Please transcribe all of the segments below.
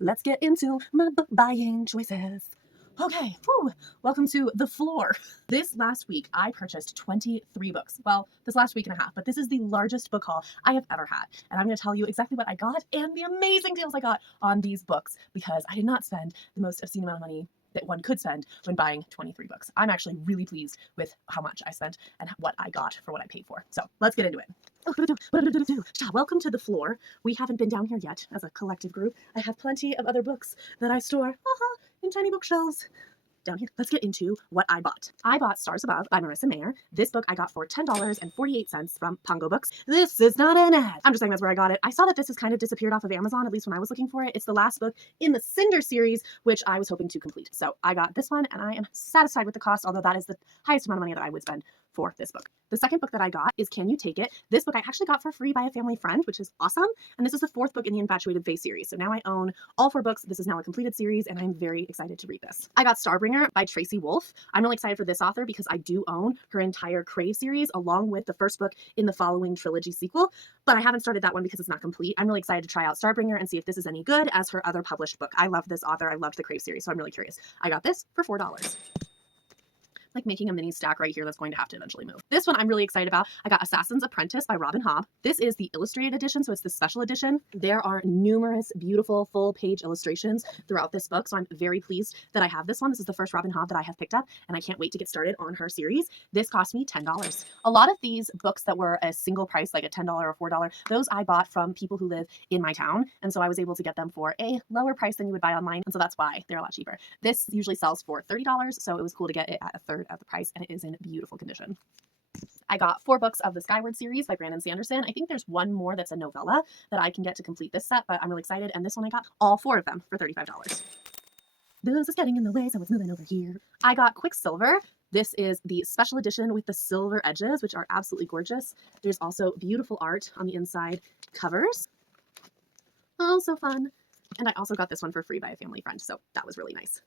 let's get into my book buying choices. Okay, welcome to the floor. This last week, I purchased 23 books. Well, this last week and a half, but this is the largest book haul I have ever had. And I'm going to tell you exactly what I got and the amazing deals I got on these books because I did not spend the most obscene amount of money that one could spend when buying 23 books. I'm actually really pleased with how much I spent and what I got for what I paid for. So let's get into it. Welcome to the floor. We haven't been down here yet as a collective group. I have plenty of other books that I store in tiny bookshelves down here. Let's get into what I bought. I bought Stars Above by Marissa Mayer. This book I got for $10.48 from Pongo Books. This is not an ad. I'm just saying that's where I got it. I saw that this has kind of disappeared off of Amazon, at least when I was looking for it. It's the last book in the Cinder series, which I was hoping to complete. So I got this one and I am satisfied with the cost, although that is the highest amount of money that I would spend for this book. The second book that I got is Can You Take It? This book I actually got for free by a family friend, which is awesome. And this is the fourth book in the Infatuated Fae series. So now I own all 4 books. This is now a completed series and I'm very excited to read this. I got Starbringer by Tracy Wolff. I'm really excited for this author because I do own her entire Crave series along with the first book in the following trilogy sequel, but I haven't started that one because it's not complete. I'm really excited to try out Starbringer and see if this is any good as her other published book. I love this author. I loved the Crave series, so I'm really curious. I got this for $4. Like making a mini stack right here that's going to have to eventually move. This one I'm really excited about. I got Assassin's Apprentice by Robin Hobb. This is the illustrated edition, so it's the special edition. There are numerous beautiful full-page illustrations throughout this book, so I'm very pleased that I have this one. This is the first Robin Hobb that I have picked up, and I can't wait to get started on her series. This cost me $10. A lot of these books that were a single price, like a $10 or $4, those I bought from people who live in my town, and so I was able to get them for a lower price than you would buy online, and so that's why they're a lot cheaper. This usually sells for $30, so it was cool to get it at a third of the price, and it is in beautiful condition. I got 4 books of the Skyward series by Brandon Sanderson. I think there's one more that's a novella that I can get to complete this set, but I'm really excited, and this one I got all 4 of them for $35. This is getting in the way, so it's moving over here. I got Quicksilver. This is the special edition with the silver edges, which are absolutely gorgeous. There's also beautiful art on the inside covers. Oh, so fun. And I also got this one for free by a family friend, so that was really nice.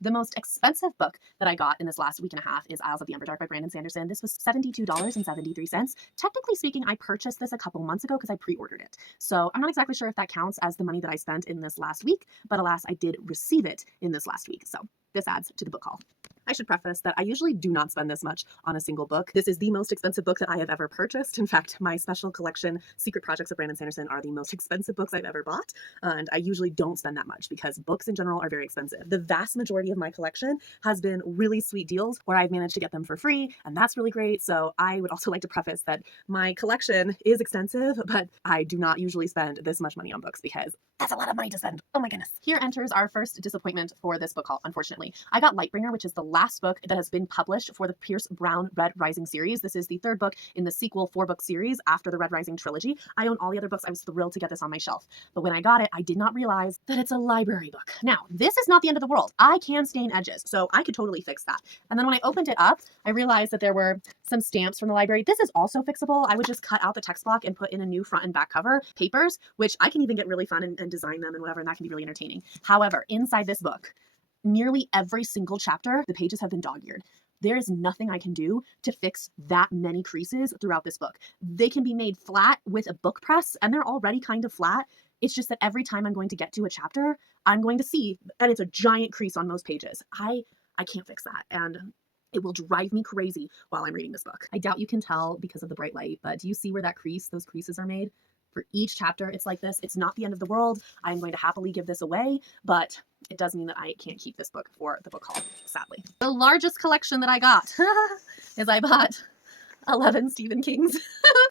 The most expensive book that I got in this last week and a half is Isles of the Emberdark by Brandon Sanderson. This was $72.73. Technically speaking, I purchased this a couple months ago because I pre-ordered it. So I'm not exactly sure if that counts as the money that I spent in this last week, but alas, I did receive it in this last week. So this adds to the book haul. I should preface that I usually do not spend this much on a single book. This is the most expensive book that I have ever purchased. In fact, my special collection, Secret Projects of Brandon Sanderson, are the most expensive books I've ever bought. And I usually don't spend that much because books in general are very expensive. The vast majority of my collection has been really sweet deals where I've managed to get them for free, and that's really great. So I would also like to preface that my collection is extensive, but I do not usually spend this much money on books because that's a lot of money to spend. Oh my goodness. Here enters our first disappointment for this book haul, unfortunately. I got Lightbringer, which is the last book that has been published for the Pierce Brown Red Rising series. This is the 3rd book in the sequel 4-book series after the Red Rising trilogy. I own all the other books. I was thrilled to get this on my shelf. But when I got it, I did not realize that it's a library book. Now, this is not the end of the world. I can stain edges, so I could totally fix that. And then when I opened it up, I realized that there were some stamps from the library. This is also fixable. I would just cut out the text block and put in a new front and back cover papers, which I can even get really fun and design them and whatever, and that can be really entertaining. However, inside this book, nearly every single chapter, the pages have been dog-eared. There is nothing I can do to fix that many creases throughout this book. They can be made flat with a book press, and they're already kind of flat. It's just that every time I'm going to get to a chapter, I'm going to see, and it's a giant crease on most pages. I can't fix that, and it will drive me crazy while I'm reading this book. I doubt you can tell because of the bright light, but do you see where those creases are made? For each chapter, it's like this. It's not the end of the world. I'm going to happily give this away, but it does mean that I can't keep this book for the book haul, sadly. The largest collection that I got is I bought 11 Stephen Kings.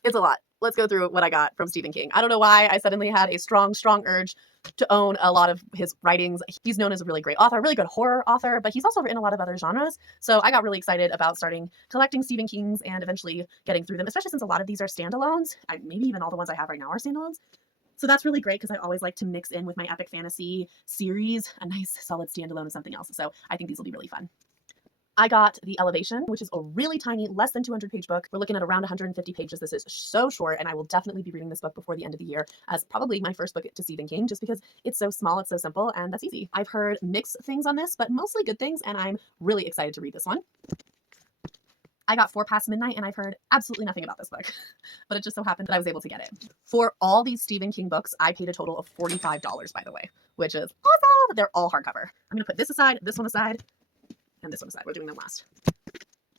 It's a lot. Let's go through what I got from Stephen King. I don't know why I suddenly had a strong urge to own a lot of his writings. He's known as a really great author, a really good horror author, but he's also written a lot of other genres. So I got really excited about starting collecting Stephen Kings and eventually getting through them, especially since a lot of these are standalones. Maybe even all the ones I have right now are standalones. So that's really great because I always like to mix in with my epic fantasy series a nice solid standalone of something else. So I think these will be really fun. I got The Elevation, which is a really tiny, less than 200-page book. We're looking at around 150 pages. This is so short, and I will definitely be reading this book before the end of the year as probably my first book to Stephen King, just because it's so small, it's so simple, and that's easy. I've heard mixed things on this, but mostly good things, and I'm really excited to read this one. I got 4 Past Midnight, and I've heard absolutely nothing about this book, but it just so happened that I was able to get it. For all these Stephen King books, I paid a total of $45, by the way, which is awesome. They're all hardcover. I'm gonna put this aside, this one aside, and this one aside. We're doing them last.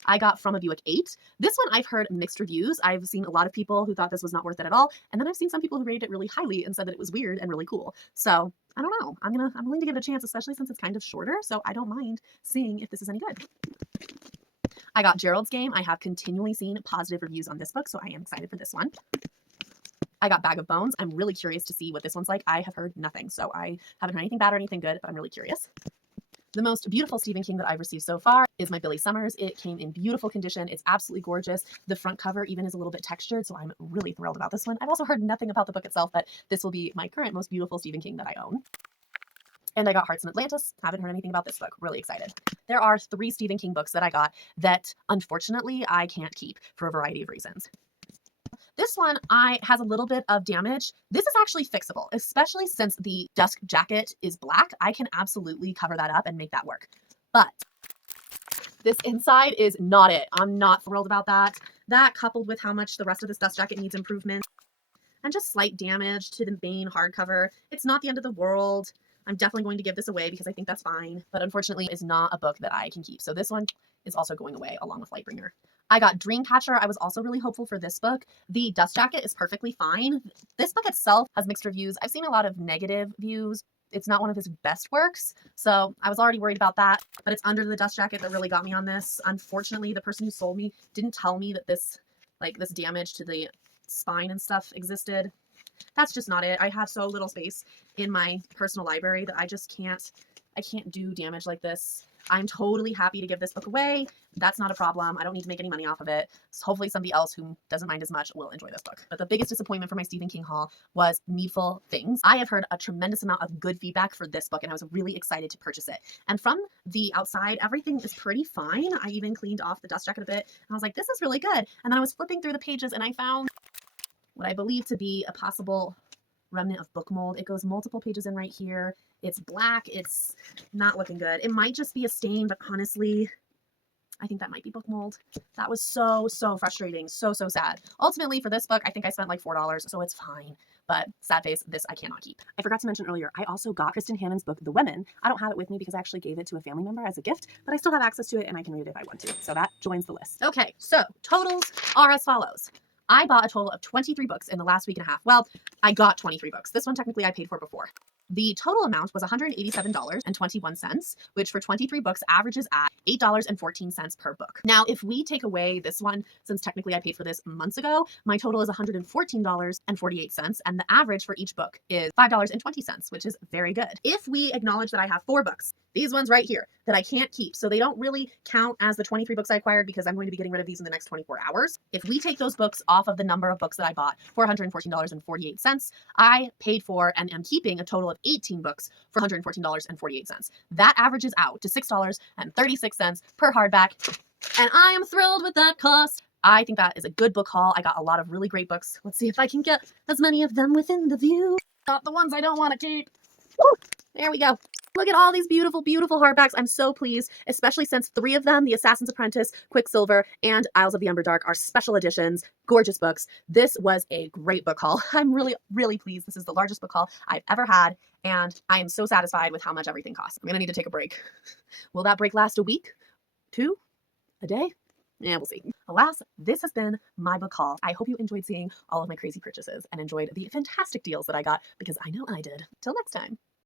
I got From a Buick 8. This one I've heard mixed reviews. I've seen a lot of people who thought this was not worth it at all, and then I've seen some people who rated it really highly and said that it was weird and really cool. So I don't know. I'm willing to give it a chance, especially since it's kind of shorter, so I don't mind seeing if this is any good. I got Gerald's Game. I have continually seen positive reviews on this book, so I am excited for this one. I got Bag of Bones. I'm really curious to see what this one's like. I have heard nothing, so I haven't heard anything bad or anything good, but I'm really curious. The most beautiful Stephen King that I've received so far is my Billy Summers. It came in beautiful condition. It's absolutely gorgeous. The front cover even is a little bit textured, so I'm really thrilled about this one. I've also heard nothing about the book itself, but this will be my current most beautiful Stephen King that I own. And I got Hearts in Atlantis. Haven't heard anything about this book. Really excited. There are 3 Stephen King books that I got that, unfortunately, I can't keep for a variety of reasons. This one has a little bit of damage. This is actually fixable, especially since the dust jacket is black. I can absolutely cover that up and make that work. But this inside is not it. I'm not thrilled about that. That, coupled with how much the rest of this dust jacket needs improvement and just slight damage to the main hardcover, it's not the end of the world. I'm definitely going to give this away because I think that's fine, but unfortunately it's not a book that I can keep. So this one is also going away along with Lightbringer. I got Dreamcatcher. I was also really hopeful for this book. The dust jacket is perfectly fine. This book itself has mixed reviews. I've seen a lot of negative views. It's not one of his best works, so I was already worried about that, but it's under the dust jacket that really got me on this. Unfortunately, the person who sold me didn't tell me that this damage to the spine and stuff existed. That's just not it. I have so little space in my personal library that I can't do damage like this. I'm totally happy to give this book away. That's not a problem. I don't need to make any money off of it. So hopefully somebody else who doesn't mind as much will enjoy this book. But the biggest disappointment for my Stephen King haul was Needful Things. I have heard a tremendous amount of good feedback for this book, and I was really excited to purchase it. And from the outside, everything is pretty fine. I even cleaned off the dust jacket a bit, and I was like, this is really good. And then I was flipping through the pages, and I found what I believe to be a possible remnant of book mold. It goes multiple pages in right here. It's black. It's not looking good. It might just be a stain, but honestly, I think that might be book mold. That was so frustrating. So sad. Ultimately, for this book, I think I spent like $4, so it's fine. But sad face, this I cannot keep. I forgot to mention earlier, I also got Kristen Hannon's book, The Women. I don't have it with me because I actually gave it to a family member as a gift, but I still have access to it and I can read it if I want to. So that joins the list. Okay, so totals are as follows. I bought a total of 23 books in the last week and a half. Well, I got 23 books. This one technically I paid for before. The total amount was $187.21, which for 23 books averages at $8.14 per book. Now, if we take away this one, since technically I paid for this months ago, my total is $114.48, and the average for each book is $5.20, which is very good. If we acknowledge that I have 4 books, these ones right here, that I can't keep, so they don't really count as the 23 books I acquired because I'm going to be getting rid of these in the next 24 hours. If we take those books off of the number of books that I bought, $414.48, I paid for and am keeping a total of 18 books for $114.48. That averages out to $6.36 per hardback, and I am thrilled with that cost. I think that is a good book haul. I got a lot of really great books. Let's see if I can get as many of them within the view. Not the ones I don't want to keep. Woo! There we go. Look at all these beautiful, beautiful hardbacks. I'm so pleased, especially since 3 of them, The Assassin's Apprentice, Quicksilver, and Isles of the Underdark, are special editions, gorgeous books. This was a great book haul. I'm really, really pleased. This is the largest book haul I've ever had, and I am so satisfied with how much everything costs. I'm going to need to take a break. Will that break last a week? 2? A day? Yeah, we'll see. Alas, this has been my book haul. I hope you enjoyed seeing all of my crazy purchases and enjoyed the fantastic deals that I got, because I know I did. Till next time.